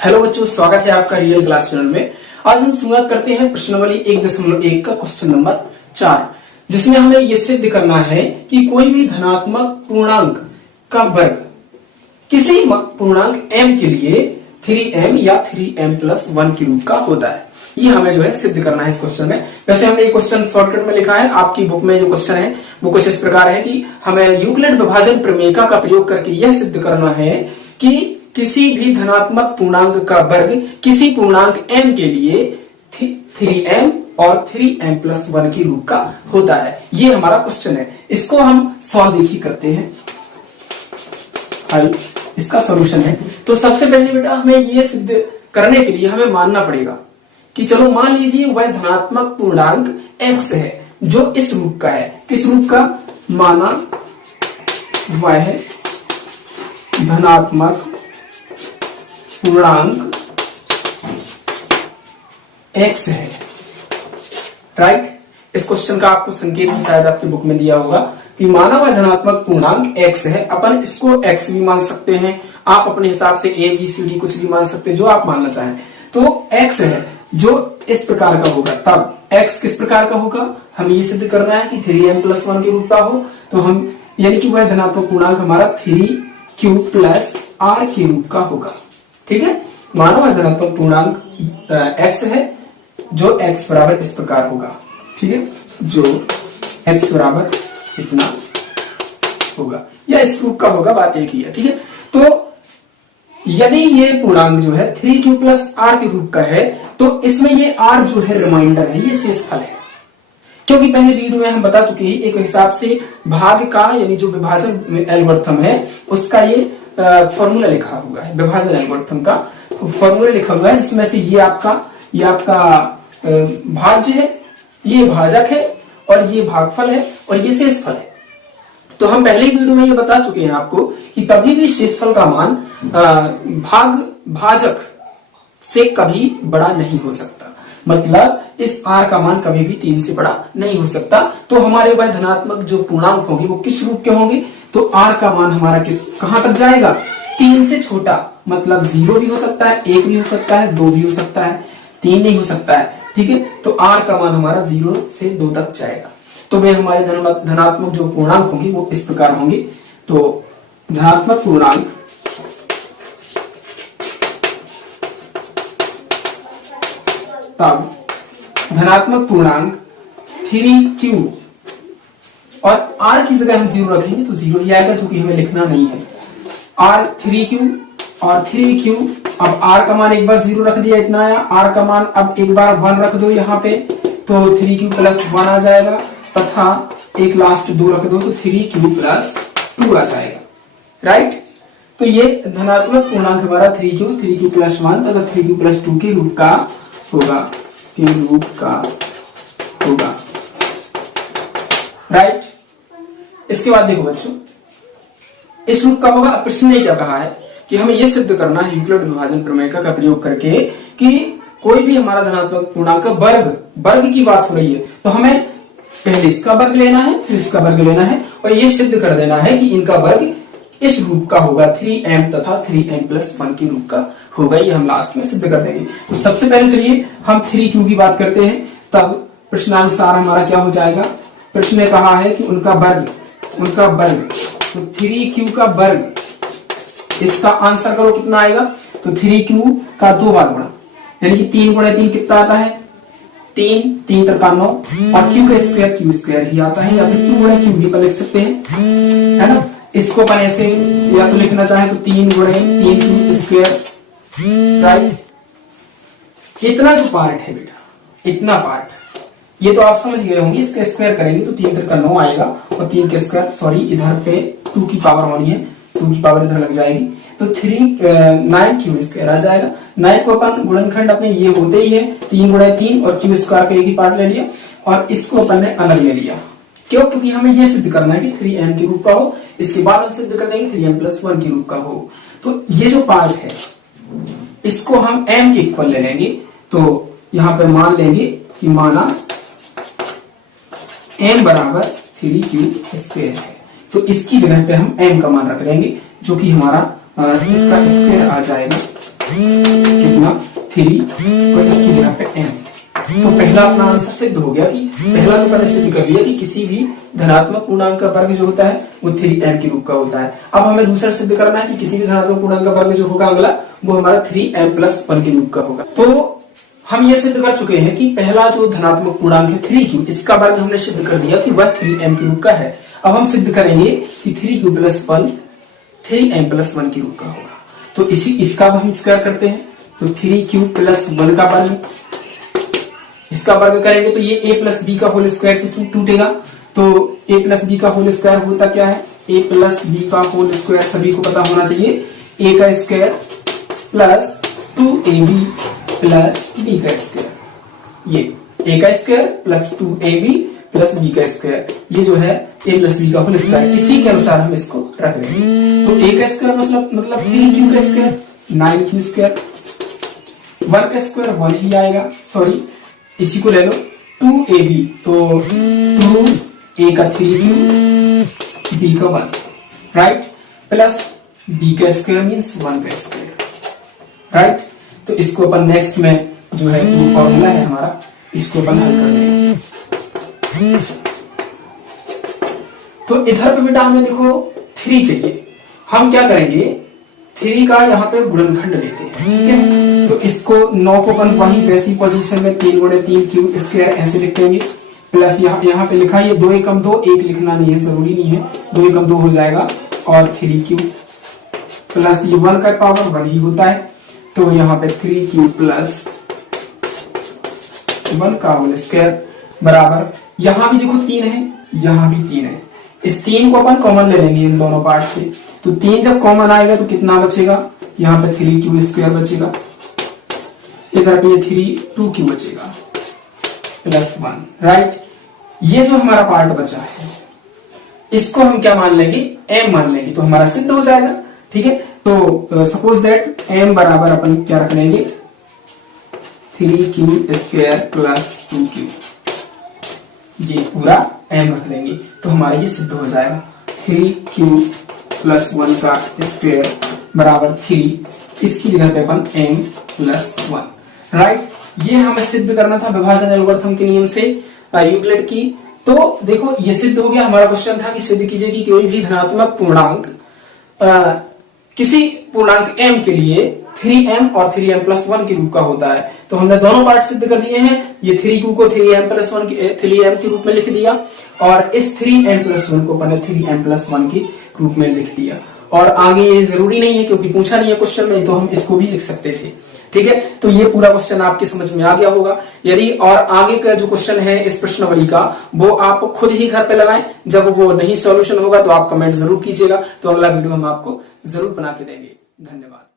Hello बच्चों, स्वागत है आपका रियल क्लास चैनल में। आज हम शुरुआत करते हैं प्रश्नावली 1.1 का क्वेश्चन नंबर 4, जिसमें हमें यह सिद्ध करना है कि कोई भी धनात्मक पूर्णांक का वर्ग किसी पूर्णांक m के लिए 3m या 3m+1 के रूप का होता है। ये हमें जो है सिद्ध करना है इस क्वेश्चन में। वैसे हमने ये क्वेश्चन शॉर्टकट में लिखा है, आपकी बुक में जो क्वेश्चन है वो कुछ इस प्रकार है कि हमें यूक्लिड विभाजन प्रमेय का प्रयोग करके यह सिद्ध करना है कि किसी भी धनात्मक पूर्णांक का वर्ग किसी पूर्णांक m के लिए 3m और 3m+1 के रूप का होता है। ये हमारा क्वेश्चन है। इसको हम सॉल्व देखिए करते हैं। हल इसका सॉल्यूशन है। तो सबसे पहले बेटा हमें ये सिद्ध करने के लिए हमें मानना पड़ेगा कि चलो मान लीजिए वह धनात्मक पूर्णांक x है जो इस रूप का है। किस रूप का? माना वह धनात्मक पूर्णांक x है। राइट। इस क्वेश्चन का आपको संकेत भी शायद आपकी बुक में दिया होगा कि माना हुआ धनात्मक पूर्णांक x है। अपन इसको x भी मान सकते हैं, आप अपने हिसाब से a b c d कुछ भी मान सकते हैं, जो आप मानना चाहें। तो x है जो इस प्रकार का होगा। तब x किस प्रकार का होगा? हमें ये सिद्ध करना है कि 3m+1 के रूप का हो। तो हम यानी कि वह धनात्मक पूर्णांक हमारा 3q+r के रूप का होगा। ठीक है। मानो वह धनात्मक पूर्णांक x है जो x बराबर इस प्रकार होगा। ठीक है, जो x बराबर इतना होगा या इस रूप का होगा, बात एक ही है। ठीक है। तो यदि ये पूर्णांक जो है 3q+r के रूप का है तो इसमें ये r जो है रिमाइंडर है, ये शेषफल है। क्योंकि पहले वीडियो में हम बता चुके हैं एक हिसाब से भाग का यानी जो विभाजन एल्गोरिथम है उसका ये फॉर्मूला लिखा हुआ है। विभाजन एल्गोरिथम का फॉर्मूला लिखा हुआ है जिसमें से ये आपका भाज्य है, ये भाजक है और ये भागफल है और ये शेषफल है। तो हम पहले ही वीडियो में ये बता चुके हैं आपको कि कभी भी शेषफल का मान भाजक से कभी बड़ा नहीं हो सकता। मतलब इस r का मान कभी भी 3 से बड़ा नहीं हो सकता। तो हमारे वह धनात्मक जो पूर्णांक होंगे वो किस रूप के होंगे? तो r का मान हमारा कहां तक जाएगा? 3 से छोटा। मतलब 0 भी हो सकता है, 1 भी हो सकता है, 2 भी हो सकता है, 3 नहीं हो सकता है। ठीक है। तो r का मान हमारा 0 से 2 तक जाएगा। तो वे हमारे धनात्मक जो पूर्णांक होंगे वो इस प्रकार होंगे। तो धनात्मक पूर्णांक तब धनात्मक पूर्णांक 3q और r की जगह हम 0 रखेंगे तो 0 ही आएगा, क्योंकि हमें लिखना नहीं है। r 3q और 3q। अब r का मान एक बार 0 रख दिया, इतना आया। r का मान अब एक बार 1 रख दो यहाँ पे तो 3q+1 आ जाएगा, तथा एक लास्ट 2 रख दो तो 3q+2 आ जाएगा। राइट। तो ये धनात्मक पूर्णांक हमारा 3q+1 तथा 3q+2 के रूप का होगा। राइट। इसके बाद देखो बच्चों, इस रूप का होगा। प्रश्न ने क्या कहा है कि हमें यह सिद्ध करना है यूक्लिड विभाजन प्रमेय का प्रयोग करके कि कोई भी हमारा धनात्मक पूर्णांक का वर्ग की बात हो रही है तो हमें पहले इसका वर्ग लेना है, फिर इसका वर्ग लेना है और यह सिद्ध कर देना है कि इनका वर्ग इस रूप का होगा, 3m तथा 3m+1 के रूप का होगा। ये हम लास्ट में सिद्ध कर देंगे। तो सबसे पहले चलिए हम 3q की बात करते हैं। तब प्रश्नानुसार हमारा क्या हो जाएगा? प्रश्न ने कहा है कि उनका वर्ग तो 3q का वर्ग, इसका आंसर करो कितना आएगा? तो 3q का 2 बार गुणा, यानी कि 3 × 3 कितना आता है? 3 3 × 9 और q का स्क्वायर q स्क्वायर ही आता है, या फिर q × q भी लिख सकते हैं, है ना। इसको अपन ऐसे या तो लिखना चाहे तो 3 × 3q स्क्वायर। राइट। इतना जो पार्ट है बेटा, इतना पार्ट ये तो आप समझ गए होंगे। इसका स्क्वायर करेंगे तो 3 × 9 आएगा और 3 के स्क्वायर, सॉरी इधर पे 2 की पावर होनी है, 2 की पावर इधर लग जाएगी तो 9q स्क्वायर आ जाएगा। 9 को अपन गुणनखंड अपने ये होते ही है 3 × 3 और q स्क्वायर का एक ही पार्ट ले लिया और इसको अपन ने अलग ले लिया। क्यों? क्योंकि हमें यह सिद्ध करना है कि 3m के रूप का हो। इसके बाद हम सिद्ध कर देंगे 3m+1 के रूप का हो। तो ये जो पार्ट है इसको हम m के इक्वल ले लेंगे। तो यहां पर मान लेंगे कि माना m बराबर 3q स्क्वायर है, तो इसकी जगह पे हम m का मान रख देंगे जो कि हमारा इसका स्क्वायर आ जाएगा 3 और इसकी जगह पे m। तो पहला अपना आंसर सिद्ध हो गया कि पहला तो मैंने सिद्ध कर लिया कि किसी भी धनात्मक पूर्णांक का वर्ग जो होता है वो 3m के रूप का होता है। अब हमें दूसरा सिद्ध करना है कि किसी भी धनात्मक पूर्णांक का वर्ग जो होगा अगला वो हमारा 3m+1 के रूप का होगा। तो हम ये सिद्ध कर चुके हैं कि पहला जो धनात्मक पूर्णांक है 3q, इसका वर्ग हमने सिद्ध कर दिया कि वह 3m के रूप का है। अब हम सिद्ध करेंगे कि 3q+1 3m+1 के रूप का होगा। तो इसका हम स्क्वायर करते हैं, तो 3q+1 का वर्ग, इसका वर्ग करेंगे तो ये a+b का होल स्क्वायर से टूटेगा। तो a+b का होल स्क्वायर होता क्या है, a+b का होल स्क्वायर सभी को पता होना चाहिए, a का square plus 2ab plus b का स्क्वायर, ये a का square plus 2ab plus b का स्क्वायर, ये जो है a+b का होल स्क्वायर, इसी के अनुसार हम इसको रख देंगे। तो a का स्क्वायर मतलब 3q का स्क्वायर 9q स्क्वायर, 1 का स्क्वायर 1 ही आएगा, सॉरी इसी को ले लो 2ab, तो 2a का 3q b का 1, राइट, प्लस b का स्क्वायर मीन्स 1 का स्क्वायर, राइट। तो इसको अपन नेक्स्ट में जो है जो फॉर्मूला है हमारा, इसको अपन हल कर देंगे। तो इधर पे बेटा हमें देखो 3 चाहिए, हम क्या करेंगे 3 का यहाँ पे गुणनखंड लेते हैं, ठीक है। तो इसको 9 को अपन वही वैसी पोजीशन में 3 × 3q स्क्वायर ऐसे लिख देंगे, प्लस यहाँ पे लिखा है 2 एकम 2, 1 लिखना नहीं है, जरूरी नहीं है, 2 एकम 2 हो जाएगा और 3q प्लस ये 1 का पावर 1 ही होता है, तो यहाँ पे 3q प्लस 1 का होल स्क्वायर बराबर, यहाँ भी देखो 3 है, यहाँ भी 3 है, इस 3 को अपन कॉमन ले लेंगे इन दोनों पार्ट से। तो 3 जब कॉमन आएगा तो कितना बचेगा, यहाँ पे 3q स्क्वायर बचेगा, इधर पे 2q बचेगा प्लस 1, राइट। ये जो हमारा पार्ट बचा है इसको हम क्या मान लेंगे, m मान लेंगे, तो हमारा सिद्ध हो जाएगा, ठीक है। तो सपोज दैट m बराबर अपन क्या रख लेंगे 3q स्क्वायर प्लस 2q, ये पूरा m रख देंगे, तो हमारा ये सिद्ध हो जाएगा 3q प्लस 1 का स्क्वायर बराबर 3, इसकी जगह पे अपन m+1, राइट। ये हमें सिद्ध करना था विभाजन एल्गोरिथम के नियम से यूक्लिड की। तो देखो ये सिद्ध हो गया। हमारा क्वेश्चन था कि सिद्ध कीजिए कि कोई भी धनात्मक पूर्णांक किसी पूर्णांक m के लिए 3m और 3m+1 के रूप का होता है। तो हमने दोनों पार्ट सिद्ध कर दिए हैं, ये 3q को 3m के रूप में लिख दिया और इस 3m+1 को मैंने 3m+1 के रूप में लिख दिया। और आगे ये जरूरी नहीं है क्योंकि पूछा नहीं है क्वेश्चन में, तो हम इसको भी लिख सकते थे, ठीक है। तो ये पूरा क्वेश्चन आपके समझ में आ गया होगा। यदि और आगे का जो क्वेश्चन है इस प्रश्नावली का वो आप खुद ही घर पे लगाएं, जब वो नहीं सॉल्यूशन होगा तो आप कमेंट जरूर कीजिएगा, तो अगला वीडियो हम आपको जरूर बना के देंगे। धन्यवाद।